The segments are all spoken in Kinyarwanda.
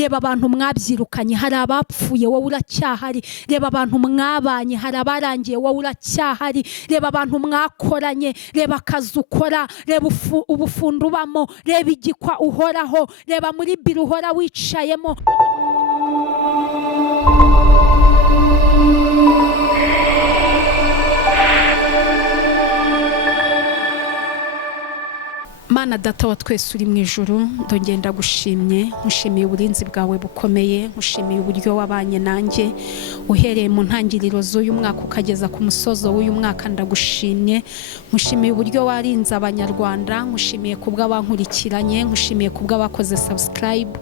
reba abantu mwabyirukanye, hari abapfuye wowe uracyahari. Reba abantu mwabanye, hari abarangiye wowe uracyahari. Reba abantu mwakoranye, reba akazi ukora, reba ubufundi ubamo, reba igikwa uhoraho, reba muri biro uhora wicayemo. Mana data wa twese uri mu ijuru, ndongera gushimye, nkushimiye uburinzi bwawe bukomeye, nkushimiye uburyo wabanye nanjye uhereye mu ntangiriro z'uyu mwaka ukageza ku musozo w'uyu mwaka. Ndagushimye, nkushimiye uburyo warinze abanyarwanda, nkushimiye kubw'abankurikiranye, nkushimiye kubw'abakoze subscribe,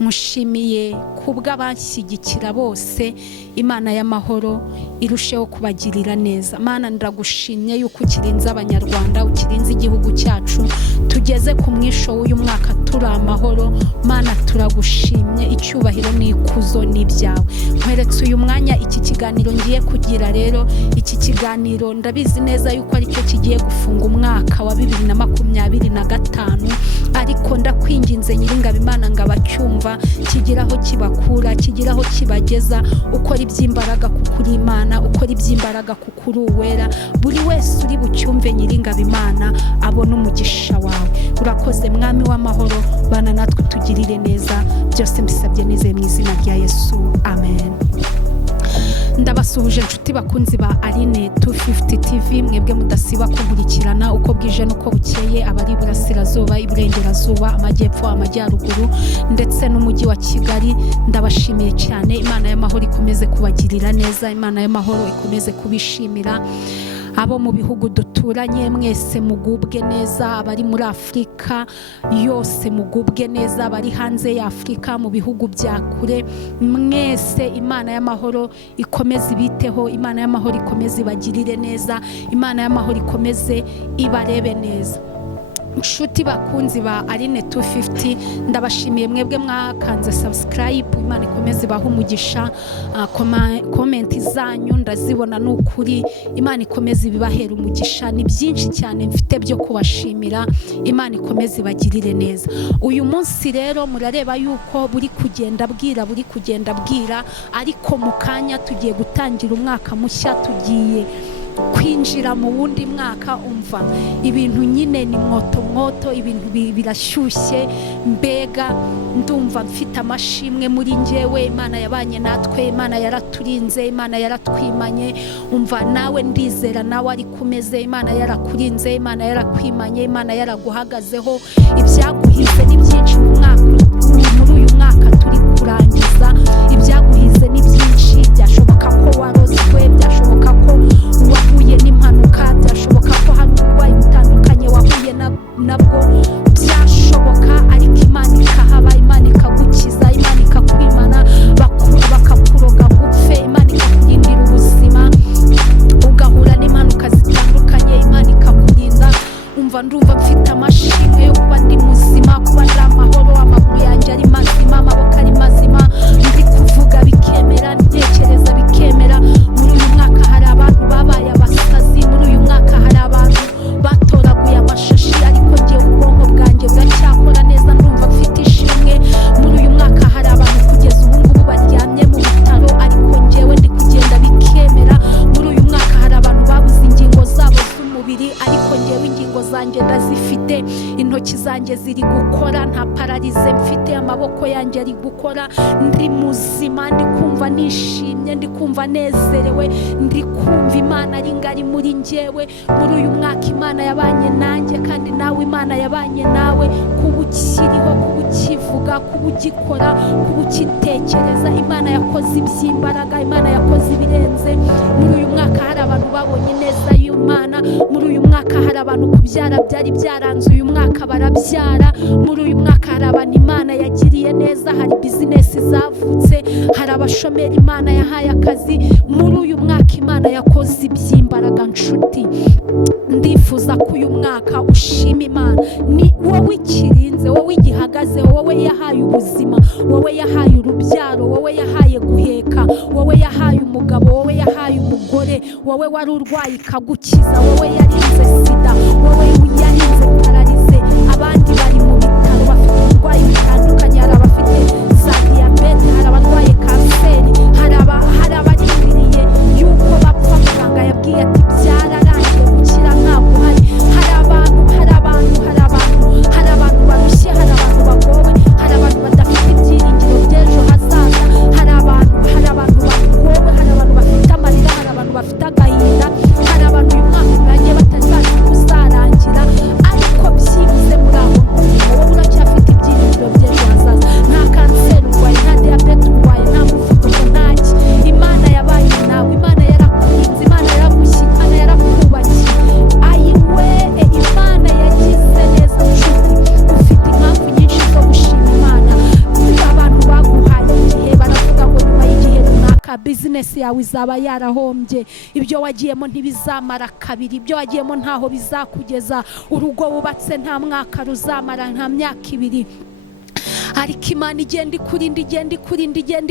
nkushimiye kubw'abashyigikira bose. Imana y'amahoro irusheho kubagirira neza. Mana ndagushimye yuko ukirinze abanyarwanda, ukirinze igihugu cyacu, tugeze ku mwisho w'uyu mwaka turi amahoro. Mana turagushimye, icyubahiro n'ikuzo ni ibyawe. Nkweretse uyu mwanya iki kiganiro ngiye kugira. Rero iki kiganiro ndabizi neza yuko aricyo kigiye gufunga umwaka wa 2025, ariko ndakwinginze Nyiringabo Imana ngo abacyumva kigiraho kibakura, kigiraho kibageza. Ukora iby'imbaraga kuko uri Imana, ukora iby'imbaraga kuko uri uwera. Buri wese uri bucyumve Nyiringabo Imana abona umugisha wawe. Urakoze Mwami w'amahoro, bana natwe tugirire neza. Byose mbisabye nizeye mu izina rya Yesu, amen. Ndabasuhuje inshuti bakunzi ba Aline 250 TV, mwebwe mudasiba kunkurikirana uko bwije nuko bukeye, abari Iburasirazuba, Iburengerazuba, Amajyepfo, Amajyaruguru ndetse n'umujyi wa Kigali. Ndabashimiye cyane. Imana y'amahoro ikomeze kubagirira neza, Imana y'amahoro ikomeze kubishimira. Abo mu bihugu duturanye mwese mugubwe neza, abari muri Afurika yose mugubwe neza, abari hanze ya Afurika mu bihugu bya kure mwese, Imana y'amahoro ikomeze ibiteho, Imana y'amahoro ikomeze ibagirire neza, Imana y'amahoro ikomeze ibarebe neza. Nshuti bakunzi ba Aline 250, ndabashimiye mwebwe mwakanze subscribe. Imana ikomeze ibahe umugisha. Comment zanyu ndazibona n'ukuri. Imana ikomeze ibibahera umugisha. Ni byinshi cyane mfite byo kubashimira. Imana ikomeze ibagirire neza. Uyu munsi rero murareba yuko buri kugenda bwira, ariko mu kanya tugiye gutangira umwaka mushya, tugiye kwinjira mu wundi mwaka. Umva ibintu nyine ni mwoto, ibintu birashyushye. Mbega ndumva mfite amashimwe muri njyewe. Imana yabanye natwe, Imana yaraturinze, Imana yaratwimanye. Umva nawe ndizera nawe ari kumeze. Imana yarakurinze, Imana yarakwimanye, Imana yaraguhagazeho. Ibyaguhize ni byinshi mu mwaka, muri uyu mwaka turi kurangiza. Ibyaguhize ni byinshi. Byashoboka ko warozwe, byashoboka ko wahuye n'impanuka, byashoboka ko hari uburwayi butandukanye wahuye nabwo, byashoboka. Ariko Imana ikahaba, Imana ikagukiza, Imana ikakwimana, bakakuroga ngo upfe, Imana ikakurindira ubuzima. Ugahura n'impanuka zitandukanye, Imana ikakurinda. Umva ndumva mfite amashimwe yo kuba ndi muzima, kuba ndi amahoro, amaguru yanjye ari mazima, amaboko ari mazima, ndi kuvuga bikemera, ntekereza bikemera. Muri uyu mwaka hari abantu babaye abasazi, muri uyu mwaka hari abantu batoraguye amashashi, ariko ngewe ubwonko bwanjye buracyakora neza, ndumva mfite ishimwe. Muri uyu mwaka hari abantu kugeza ubu ngubu baryamye mu bitaro, ariko ngewe ndi kugenda bikemera. Muri uyu mwaka hari abantu babuze ingingo zabo z'umubiri, ariko ngewe ingingo zanjye ndazifite. Intoki zanjye ziri gukora, nta paralize mfite, amaboko yanjye ari gukora. Ndi muzima, ndi kumva nishimye, ndi kumva nezerewe, ndi kumva Imana ari ngari muri njyewe. Muri uyu mwaka Imana yabanye nanjye, kandi nawe Imana yabanye nawe. Kuba ukiriho, kuba ukivuga, kuba ugikora, kuba ukitekereza, Imana yakoze iby'imbaraga, Imana yakoze ibirenze. Muri uyu mwaka hari abantu babonye neza y'Imana. Muri uyu mwaka hari abantu kubyara byari byaranze, uyu mwaka barabyara. Muri uyu mwaka hari abantu Imana yagiriye neza, hari bizinesi zavutse, hari abashomeri Imana yahaye akazi. Muri uyu mwaka Imana yakoze iby'imbaraga. Nshuti, ndifuza ko uyu mwaka ushima Imana. Ni wowe ikirinze, wowe igihagazeho, wowe yahaye ubuzima, wowe yahaye urubyaro, wowe yahaye guheka, wowe yahaye umugabo, wowe yahaye umugore, wowe wari urwaye ikagukiza, wowe yarinze sida, wowe yarinze paralize. Abandi bari mu bitaro bafite uburwayi butandukanye, hari abafite za diyabete, business yawe izaba yarahombye, ibyo wagiyemo ntibizamara kabiri, ibyo wagiyemo ntaho bizakugeza, urugo wubatse nta mwaka ruzamara, nta myaka ibiri. Ariko Imana igenda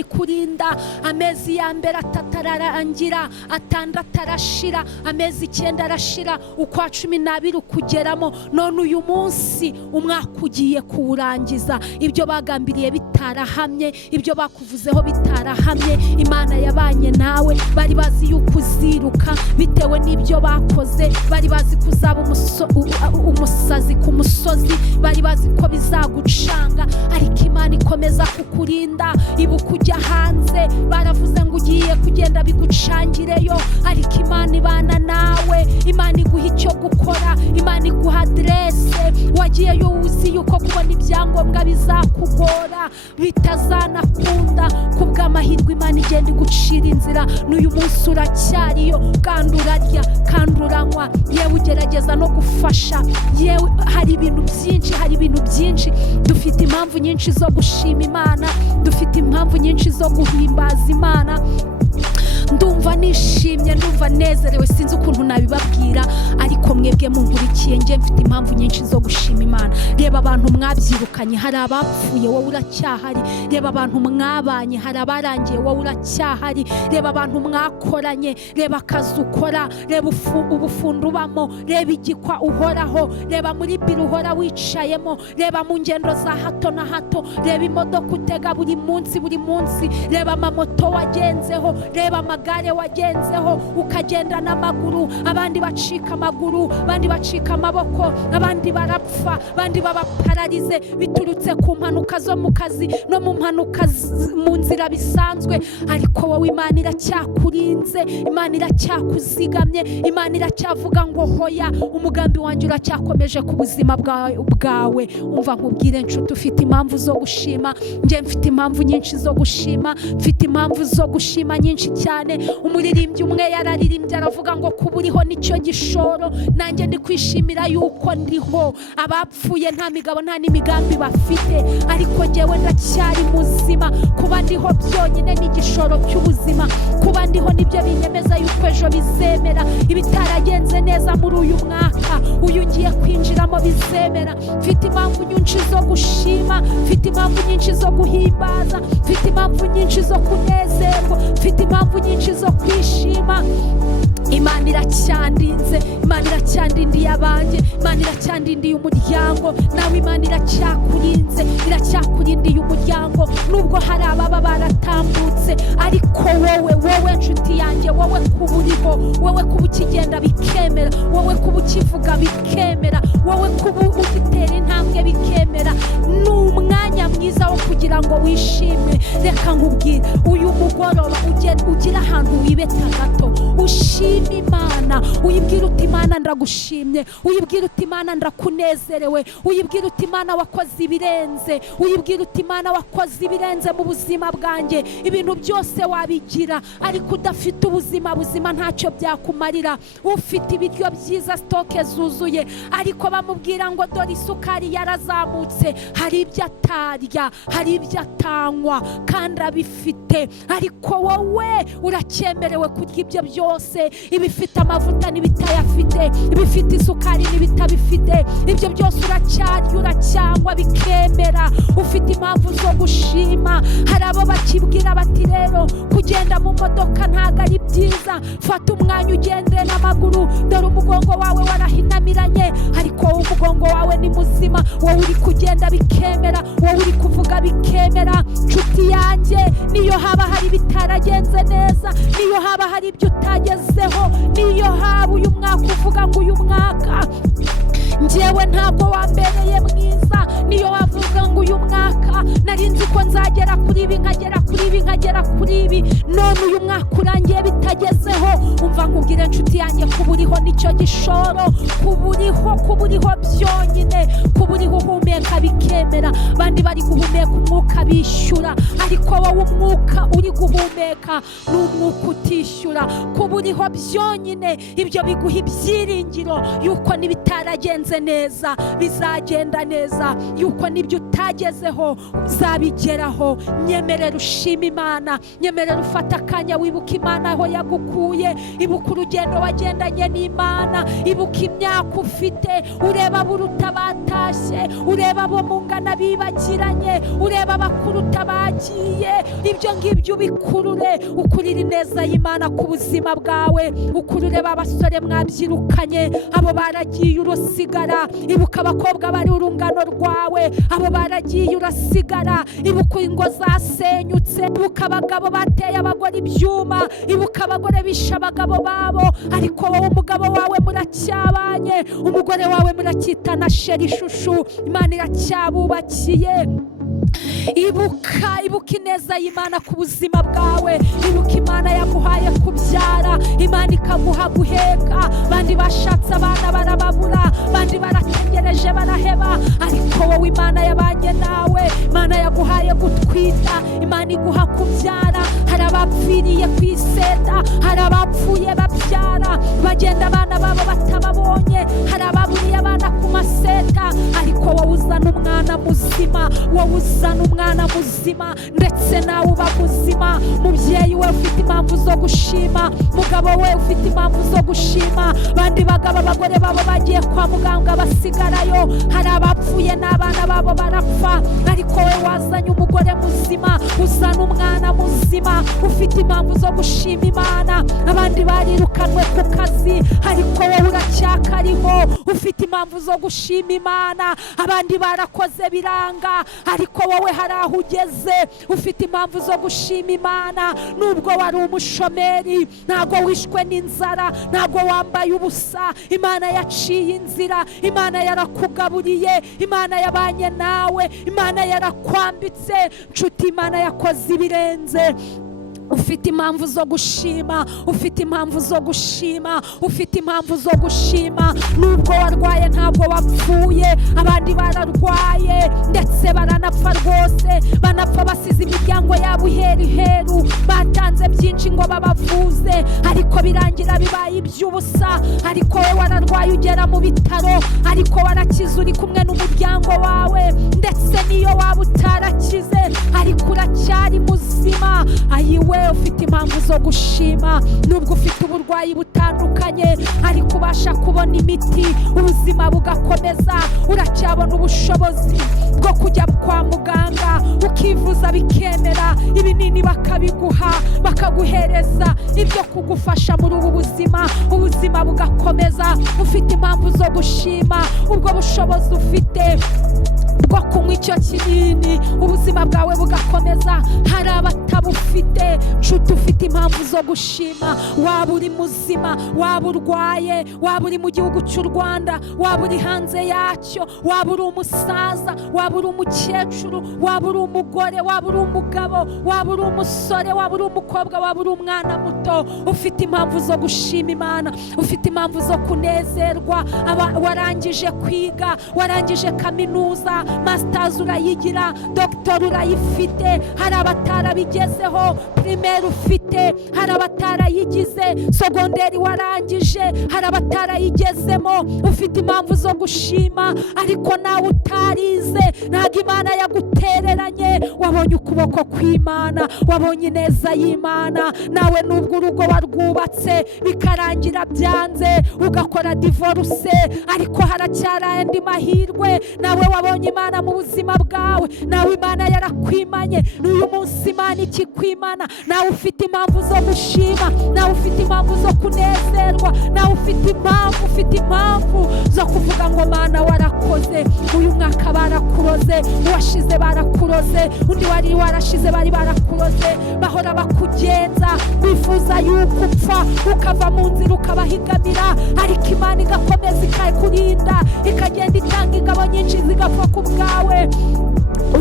ikurinda, amezi ya mbere 3 ararangira, 6 arashira, amezi 9 arashira, ukwa 12 kugeramo, none uyu munsi umwaka ugiye kuwurangiza. Ibyo bagambiriye bitarahamye, ibyo bakuvuzeho bitarahamye, Imana yabanye nawe. Bari bazi yuko uziruka bitewe n'ibyo bakoze, bari bazi kuzaba umusazi ku musozi, bari bazi ko bizagucanga, ariko Imana ikomeza kukurinda. Ibuka kujya hanze, baravuze ngo ugiye kugenda bigucangireyo, ariko Imana ibana nawe. Imana iguha icyo gukora, Imana iguha adresse, wagiyeyo uzi yuko kubona ibyangombwa bizakugora, bitazanakunda. Kubw'amahirwe Imana igenda igucira inzira, n'uyu munsi uracyariyo, kandi urarya kandi uranywa, yewe ugerageza no gufasha. Yewe hari ibintu byinshi, dufite impamvu nyinshi zo gushima Imana, dufite impamvu nyinshi zo guhimbaza Imana. Ndumva nishimye, ndumva nezerewe, sinzi ukuntu nabibabwira, ariko mwebwe munkurikiye nje mfite impamvu nyinshi zo gushima Imana. Reba abantu mwabyirukanye, hari abapfuye, wowe uracyahari. Reba abantu mwabanye, hari abarangiye, wowe uracyahari. Reba abantu mwakoranye, reba akazi ukora, reba ubufundo ubamo, reba igikwa uhoraho, reba muri biro uhora wicayemo, reba mu ngendo za hato na hato, reba imodoka utega buri munsi, reba amamoto wagenzeho, reba amagare wagenzeho ukagenda n'amaguru. Abandi bacika amaguru, abandi bacika amaboko, abandi barapfa, abandi baba paralize biturutse ku mpanuka zo mu kazi no mu mpanuka mu nzira bisanzwe. Ariko wowe Imana iracyakurinze, Imana iracyakuzigamye, Imana iracyavuga ngo hoya, umugambi wanjye uracyakomeje ku buzima bwawe. Umva nkubwire nshuti, ufite impamvu zo gushima. Nje mfite impamvu nyinshi zo gushima, mfite impamvu zo gushima nyinshi cyane. Umuririmbyi umwe yararirimbye aravuga ngo kuba uriho nicyo gishoro, nanjye ndi kwishimira yuko ndiho. Abapfuye nta migabo nta n'imigambi bafite, ariko jyewe ndacyari muzima. Kuba ndiho byonyine ni igishoro cy'ubuzima, kuba ndiho nibyo binyemeza yuko ejo bizemera. Ibitaragenze neza muri uyu mwaka uyu ngiye kwinjiramo bizemera. Mfite impamvu nyinshi zo gushima, mfite impamvu nyinshi zo guhimbaza, mfite impamvu nyinshi zo kunezerwa, mfite impamvu nyinshi zo kwishima. Imana iracyandinze, Imana iracyandindiye abanjye, Imana iracyandindiye umuryango. Nawe Imana iracyakurinze, iracyakurindiye umuryango. Nubwo hari ababa baratambutse, ariko wowe nshuti yanjye, wowe kuba uriho, wowe kuba ukigenda bikemera, wowe kuba ukivuga bikemera, wowe kuba ugitera intambwe bikemera, ni umwanya mwiza wo kugira ngo wishime. Reka nkubwire, uyu mugoroba ugira ahantu wibeta gato, ushima Imana, uyibwira uti Imana ndagushimye, uyibwira uti Imana ndakunezerewe, uyibwira uti Imana wakoze ibirenze, uyibwira uti Imana wakoze ibirenze mu buzima bwanjye. Ibintu byose wabigira, ariko udafite ubuzima buzima ntacyo byakumarira. Ufite ibiryo byiza, stoke zuzuye, ariko bamubwira ngo dore isukari yarazamutse, hari ibyo atarya, hari ibyo atanywa, kandi abifite. Ariko wowe uracyemerewe kurya ibyo byose, ibifite amavuta n'ibitayafite, ibifite isukari n'ibitabifite, ibyo byose uracyarya, uracyanywa bikemera. Ufite impamvu zo gushima. Hari abo bakibwira bati rero kugenda mu modoka ntago ari byiza, fata umwanya ugendere n'amaguru, dore umugongo wawe warahinamiranye, ariko umugongo wawe ni muzima. Wowe uri kugenda bikemera, wowe uri kuvuga bikemera. Nshuti yanjye, niyo haba hari bitaragenze neza, niyo haba hari ibyo utagezeho, niyo haba uyu mwaka uvuga ngo uyu mwaka njyewe ntabwo wambereye mwiza, niyo wavuga ngo uyu mwaka nari nzi ko nzagera kuri ibi, nkagera kuri ibi, none uyu mwaka urangiye bitagezeho. Umva nkubwire nshuti yanjye, kuba uriho nicyo gishoro, kuba uriho byonyine, kuba uriho uhumeka bikemera. Bandi bari guhumeka umwuka bishyura, ariko wowe umwuka uri guhumeka ni umwuka utishyura. Kuba uriho byonyine ibyo biguha ibyiringiro yuko n'ibitaragenze neza bizagenda neza, yuko n'ibyo utagezeho uzabigeraho. Nyemerera ushima gushima Imana. Nyemerera ufata akanya wibuka Imana aho yagukuye, ibuka urugendo wagendanye n'Imana, ibuka imyaka ufite, ureba buruta batashye, ureba abo mungana bibagiranye, ureba abakuruta bagiye. Ibyo ngibyo ubikurure, ukurire ineza y'Imana ku buzima bwawe, ukurure abasore mwabyirukanye, abo baragiye urusigara. Ibuka abakobwa bari urungano rwawe, abo baragiye urasigara. Ibuka ingo zasenyutse, ibuka abagabo bateye abagore ibyuma, ibuka abagore bisha abagabo babo, ariko wowe umugabo wawe muracyabanye, umugore wawe muracyitana sheri shushu, Imana iracyabubakiye. Ibuka ineza y'Imana ku buzima bwawe, ibuka Imana yaguhaye kubyara, Imana ikaguha guheka. Bandi bashatse abana barababura, bandi barategereje baraheba, ariko wowe Imana yabanye nawe, Imana yaguhaye gutwita, Imana iguha kubyara. Hari abapfiriye ku iseta, hari abapfuye babyara, bagenda abana babo batababonye, hari ababuriye abana ku maseta, ariko wowe uzana umwana muzima, wowe uzana umwana muzima, ndetse nawe uba muzima. Mubyeyi we ufite impamvu zo gushima, mugabo we ufite impamvu zo gushima. Bandi bagabo abagore babo bagiye kwa muganga basigarayo, hari abapfuye n'abana babo barapfa, ariko we wazanye umugore muzima, uzana umwana muzima, ufite impamvu zo gushima Imana. Abandi barirukanwe ku kazi, ariko wowe uracyakariho, ufite impamvu zo gushima Imana. Abandi barakoze biranga, ariko wowe hari aho ugeze, ufite impamvu zo gushima Imana. Nubwo wari umushomeri, ntago wishwe n'inzara, ntago wambaye ubusa, Imana yaciye inzira, Imana yarakugaburiye, Imana yabanye nawe, Imana yarakwambitse. Nshuti, Imana yakoze ibirenze. Ufite impamvu zo gushima, ufite impamvu zo gushima, ufite impamvu zo gushima. Nubwo warwaye ntabwo wapfuye, abandi bararwaye ndetse baranapfa rwose, banapfa basize imiryango yabo iheru, batanze byinshi ngo babavuze, ariko birangira bibaye iby'ubusa. Ariko we wararwaye ugera mu bitaro, ariko warakize uri kumwe n'umuryango wawe, ndetse niyo waba utarakize ariko uracyari muzima. Ayiwe, ufite impamvu zo gushima. Nubwo ufite uburwayi butandukanye, ariko ubasha kubona imiti, ubuzima bugakomeza, uracyabona ubushobozi bwo kujya kwa muganga ukivuza bikemera, ibinini bakabiguha, bakaguhereza ibyo kugufasha muri ubu buzima, ubuzima bugakomeza. Ufite impamvu zo gushima, ubwo bushobozi ufite bwo kunywa icyo kinini, ubuzima bwawe bugakomeza. Hari abatabufite. Nshuti, ufite impamvu zo gushima. Waba uri muzima, waba urwaye, waba uri mu gihugu cy'u Rwanda, waba uri hanze yacyo, waba uri umusaza, waba uri umukecuru, waba uri umugore, waba uri umugabo, waba uri umusore, waba uri umukobwa, waba uri umwana muto, ufite impamvu zo gushima Imana. Ufite impamvu zo kunezerwa. Warangije kwiga, warangije kaminuza, masters urayigira, doctor urayifite, hari abatarabigezeho, primaire ufite, hari abatarayigize, secondaire warangije, hari abatarayigezemo. Ufite impamvu zo gushima, ariko nawe utarize, ntabwo Imana yagutereranye. Wabonye ukuboko kw'Imana, wabonye ineza y'Imana. Nawe nubwo urugo warwubatse bikarangira byanze, ugakora divorce, ariko haracyari andi mahirwe. Nawe wabonye Imana mu buzima bwawe, nawe Imana yarakwimanye. N'uyu munsi Imana ikikwimana, nawe ufite impamvu zo gushima, nawe ufite impamvu zo kunezerwa, nawe ufite impamvu zo kuvuga ngo Mana warakoze. Uyu mwaka barakuroze, uwashize barakuroze, undi wari warashize bari barakuroze, bahora bakugenza, bifuza yuko upfa ukava mu nzira ukabahigamira, ariko Imana igakomeza ikakurinda, ikagenda itanga ingabo nyinshi zigapfa ku bwawe.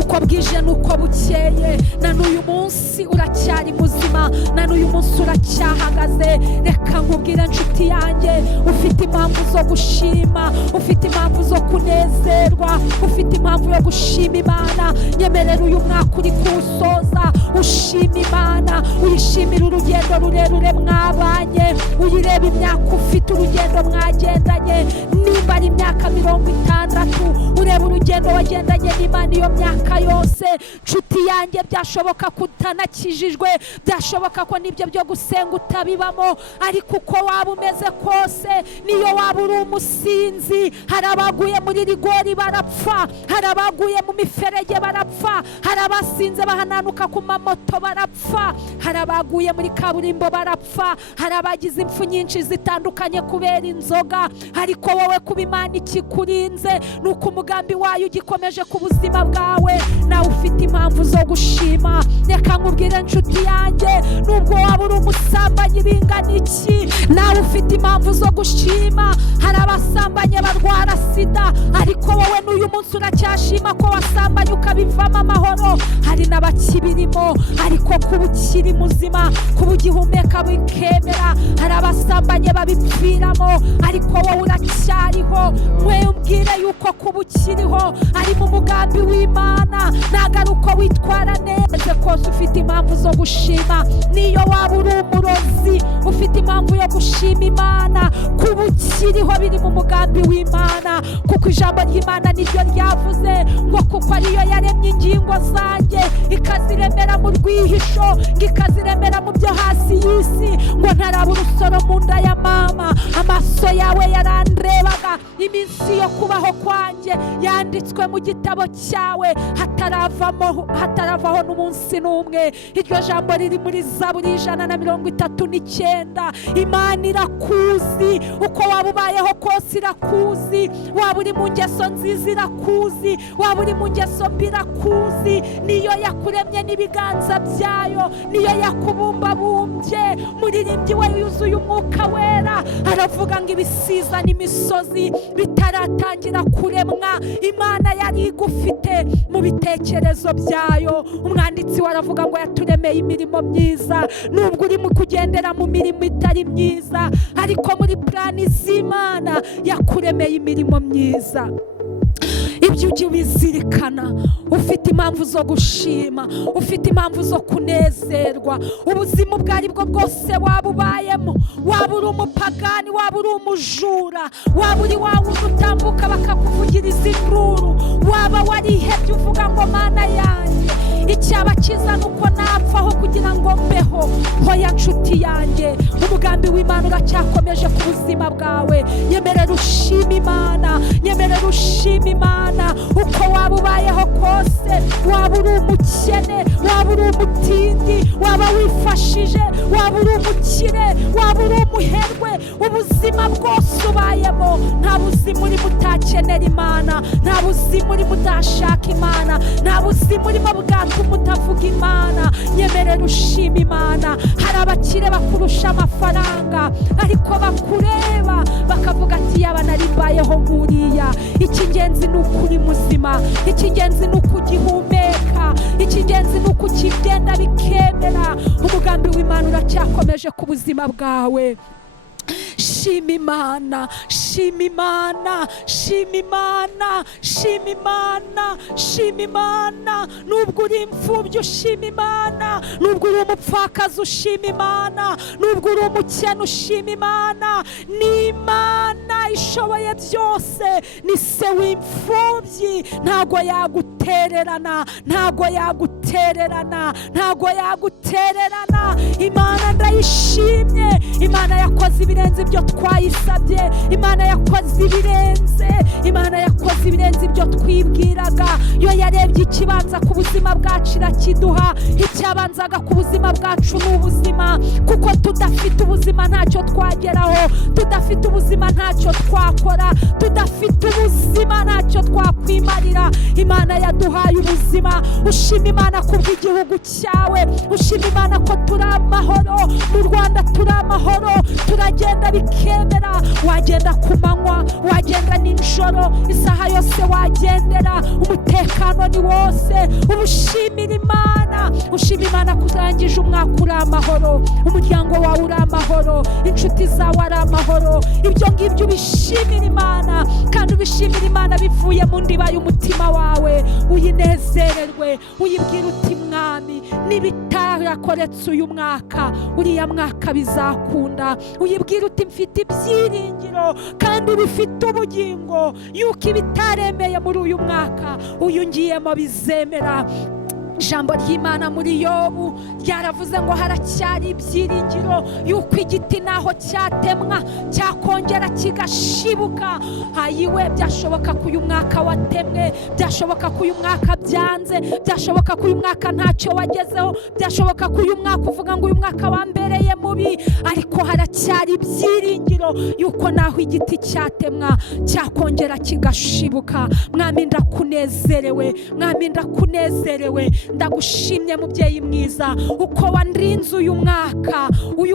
Uko bwije nuko bukeye, na n'uyu munsi uracyari muzima, na n'uyu munsi uracyahagaze. Reka nkubwire nshuti yanjye, ufite impamvu zo gushima, ufite impamvu zo kunezerwa, ufite impamvu yo gushima Imana. Nyemerera uyu mwaka uri kuwusoza ushima Imana, uyishimira urugendo urugendo rurerure mwabanye, uyireba imyaka ufite, urugendo mwagendanye, nimba ari imyaka 60, ureba urugendo wagendanye n'Imana iyo myaka yose. Nshuti yanjye, byashoboka kutanakijijwe, byashoboka ko nibyo byo gusenga utabibamo, ariko uko waba umeze kose, niyo waba uri umusinzi, hari abaguye muri rigori barapfa, hari abaguye mu miferege barapfa, hari abasinze bahananuka ku mamoto barapfa, hari abaguye muri kaburimbo barapfa, hari abagize impfu nyinshi zitandukanye kubera inzoga, ariko wowe kuba Imana ikikurinze, nuko umugambi wayo ugikomeje ku buzima bwawe, nawe ufite impamvu zo gushima. Reka nkubwire nshuti yanjye, nubwo waba uri umusambanyi bingana iki, nawe ufite impamvu zo gushima. Hari abasambanye barwara sida, ariko wowe n'uyu munsi uracyashima ko wasambanye ukabivamo amahoro. Hari n'abakibirimo, ariko kuba ukiri muzima, kuba ugihumeka bikemera. Hari abasambanye babipfiramo, ariko wowe uracyariho. Mwe umbwire yuko kuba ukiriho ari mu mugambi w'Imana, ntabwo ari uko witwara neza kose. Ufite impamvu zo gushima. Niyo waba uri umurozi, ufite impamvu yo gushima Imana. Kuba ukiriho biri mu mugambi w'Imana, kuko ijambo ry'Imana niryo ryavuze ngo kuko ariyo yaremye ingingo zanjye, ikaziremera mu rwihisho, ikaziremera mu byo hasi y'isi, ngo ntaraba urusoro mu nda ya mama. Amaso yawe yarandebaga, iminsi yo kubaho kwanjye yanditswe mu gitabo cyawe, hataravaho n'umunsi n'umwe. Iryo jambo riri muri Zaburi 139. Imana irakuzi, uko waba ubayeho kose irakuzi. Waba uri mu ngeso nziza irakuzi, waba uri mu ngeso mbi irakuzi. Niyo yakuremye n'ibiganza byayo, niyo yakubumbabumbye. Muririmbyi we yuzuye umwuka wera aravuga ngo ibisiza n'imisozi bitaratangira kuremwa, Imana yari igufite mu bitekerezo byayo. Umwanditsi waravuga ngo yaturemeye imirimo myiza. Nubwo uri mu kugendera mu mirimo itari myiza, ariko muri plani z'Imana yakuremeye imirimo myiza. Ibyo ujye ubizirikana. Ufite impamvu zo gushima, ufite impamvu zo kunezerwa. Ubuzima ubwo ari bwo bwose waba ubayemo, waba uri umupagani, waba uri umujura, waba uri wawe utambuka bakakuvugiriza induru, waba warihebye uvuga ngo Mana yanjye icyaba cyiza nuko napfaho kugira ngo mbeho. Hoya nshuti yanjye, umugambi w'Imana uracyakomeje ku buzima bwawe. Nyemerera ushima Imana, nyemerera ushima Imana. Uko waba ubayeho kose, waba uri umukene, waba uri umutindi, waba wifashije, waba uri umukire, waba uri umuherwe, ubuzima bwose ubayemo, nta buzima urimo utakenera Imana, nta buzima urimo udashaka Imana, nta buzima urimo bwatuma utavuga Imana. Nyemerera ushima Imana. Hari abakire bakurusha amafaranga, ariko bakureba bakavuga ati yaba narimbayeho nkuriya. Icy'ingenzi ni uko uri muzima, icy'ingenzi ni uko ugihumeka, icy'ingenzi ni uko ukigenda bikemera. Umugambi w'Imana uracyakomeje ku buzima bwawe. Shima Imana, shima Imana, shima Imana, shima Imana, shima Imana. Nubwo uri imfubyi ushima Imana, nubwo uri umupfakazi ushima Imana, nubwo uri umukene ushima Imana. Ni Imana ishoboye byose, ni se w'imfubyi. Ntago yagutererana, ntago yagutererana, ntago yagutererana. Imana ndayishimye. Imana yakoze ibirenze ibyo twayisabye, Imana yakoze ibirenze, Imana yakoze ibirenze ibyo twibwiraga. Yo yarebye ikibanza ku buzima bwacu irakiduha. Icyabanzaga ku buzima bwacu ni ubuzima, kuko tudafite ubuzima ntacyo twageraho, tudafite ubuzima ntacyo twakora, tudafite ubuzima ntacyo twakwimarira. Imana yaduhaye ubuzima. Ushima Imana kubw'igihugu cyawe, ushima Imana ko turi amahoro mu Rwanda, turi amahoro, turagenda bikemera. Wagenda ku manywa, wagenda nijoro, isaha yose wagendera, umutekano ni wose. Ubushimira Imana, ushima Imana kuzangije umwaka uri amahoro, umuryango wawe uri amahoro, inshuti zawe ari amahoro. Ibyo ngibyo ubishimira Imana, kandi ubishimira Imana bivuye mu ndiba y'umutima wawe. Uyinezererwe, uyibwira uti Mwami, n'ibitahe uyibwira ko uretse uyu mwaka, uriya mwaka bizakunda. Uyibwira uti mfite ibyiringiro kandi bifite ubugingo yuko ibitaremeye muri uyu mwaka uyu ngiyemo bizemera. Ijambo ry'Imana muri Yobu ryaravuze ngo haracyari ibyiringiro yuko igiti naho cyatemwa cyakongera kigashibuka. Ayiwe, byashoboka ko uyu mwaka watemwe, byashoboka ko uyu mwaka byanze, byashoboka ko uyu mwaka ntacyo wagezeho, byashoboka ko uyu mwaka uvuga ngo uyu mwaka wambereye mubi, ariko haracyari ibyiringiro yuko naho igiti cyatemwa cyakongera kigashibuka. Mwami ndakunezerewe, Mwami ndakunezerewe, ndagushimye mubyeyi mwiza uko wandinze uyu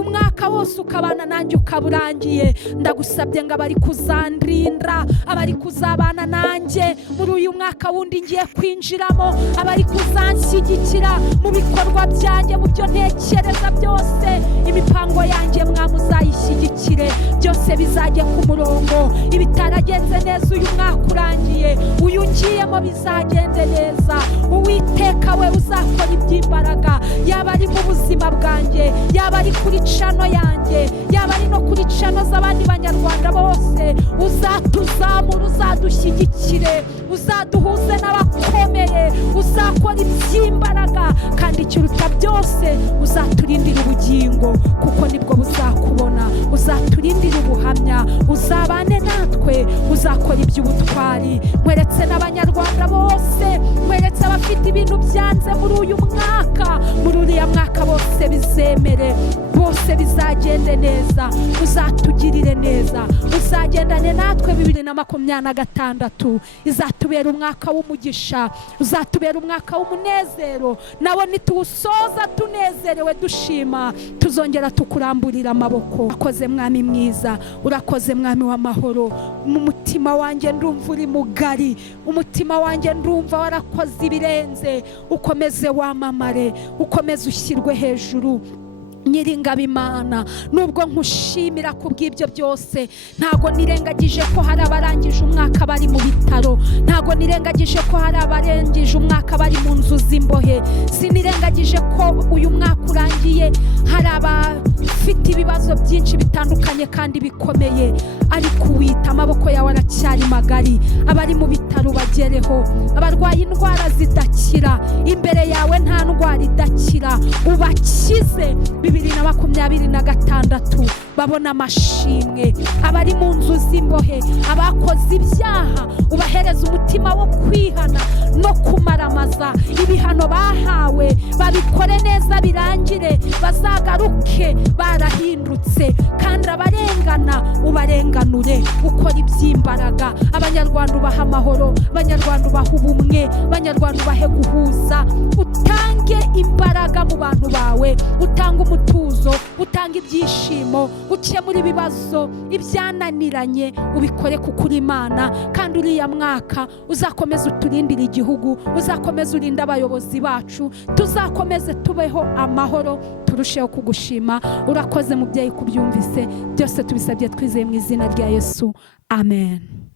mwaka wose ukabana nanjye ukaburangiye. Ndagusabye ngo abari kuzandinda, abari kuzabana nanjye muri uyu mwaka wundi ngiye kwinjiramo, abari kuzanshyigikira mu bikorwa byanjye, mu byo ntekereza byose, imipango yanjye Mwami uzayishyigikire, byose bizajye ku murongo. Ibitaragenze neza uyu mwaka urangiye, uyu ngiyemo bizagende neza. Uwiteka we uzakora iby'imbaraga, yaba ari mu buzima bwanjye, yaba ari kuri cano yanjye, yaba ari no kuri cano z'abandi banyarwanda bose. Uzatuzamura, uzadushyigikire, uzaduhuze n'abakomeye, uzakora iby'imbaraga, kandi ikiruta byose uzaturindira ubugingo kuko nibwo buzakubona. Uzaturindira ubuhamya, uzabane natwe, uzakora iby'ubutwari. Nkweretse n'abanyarwanda bose, nkweretse abafite ibintu byanze muri uyu mwaka, muri uriya mwaka bose bizemere, bose bizagende neza. Uzatugirire neza, uzagendane natwe 2026. Izatubera umwaka w'umugisha, uzatubera umwaka w'umunezero. Nawo nituwusoza tunezerewe dushima, tuzongera tukuramburira amaboko. Urakoze Mwami mwiza, urakoze Mwami w'amahoro. Mu mutima wanjye ndumva uri mugari, umutima wanjye ndumva warakoze ibirenze. Ukomeze wamamare, ukomeze ushyirwe hejuru Nyiringabo Imana. Nubwo nkushimira kubw'ibyo byose, ntago nirengagije ko hari abarangije umwaka bari mu bitaro, ntago nirengagije ko hari abarangije umwaka bari mu nzu z'imbohe, sinirengagije ko uyu mwaka urangiye hari abafite ibibazo byinshi bitandukanye kandi bikomeye, ariko Uwita amaboko yawe aracyari magari. Abari mu bitaro bagereho, abarwaye indwara zidakira, imbere yawe nta ndwara idakira, ubakize 2026 babona amashimwe. Abari mu nzu z'imbohe, abakoze ibyaha, ubahereza umutima wo kwihana no kumaramaza. Ibihano bahawe babikore neza birangire, bazagaruke barahindutse, kandi abarengana ubarenganure, ukora iby'imbaraga. Abanyarwanda ubaha amahoro, abanyarwanda ubaha ubumwe, abanyarwanda ubahe guhuza. Utange imbaraga mu bantu bawe, utanga umutuzo, utanga ibyishimo, ukemura ibibazo ibyananiranye, ubikore kuko uri Imana. Kandi uriya mwaka uzakomeza uturindira igihugu, uzakomeza urinda abayobozi bacu, tuzakomeze tubeho amahoro, turusheho kugushima. Urakoze mubyeyi kubyumvise byose, tubisabye twizeye mu izina rya Yesu, amen.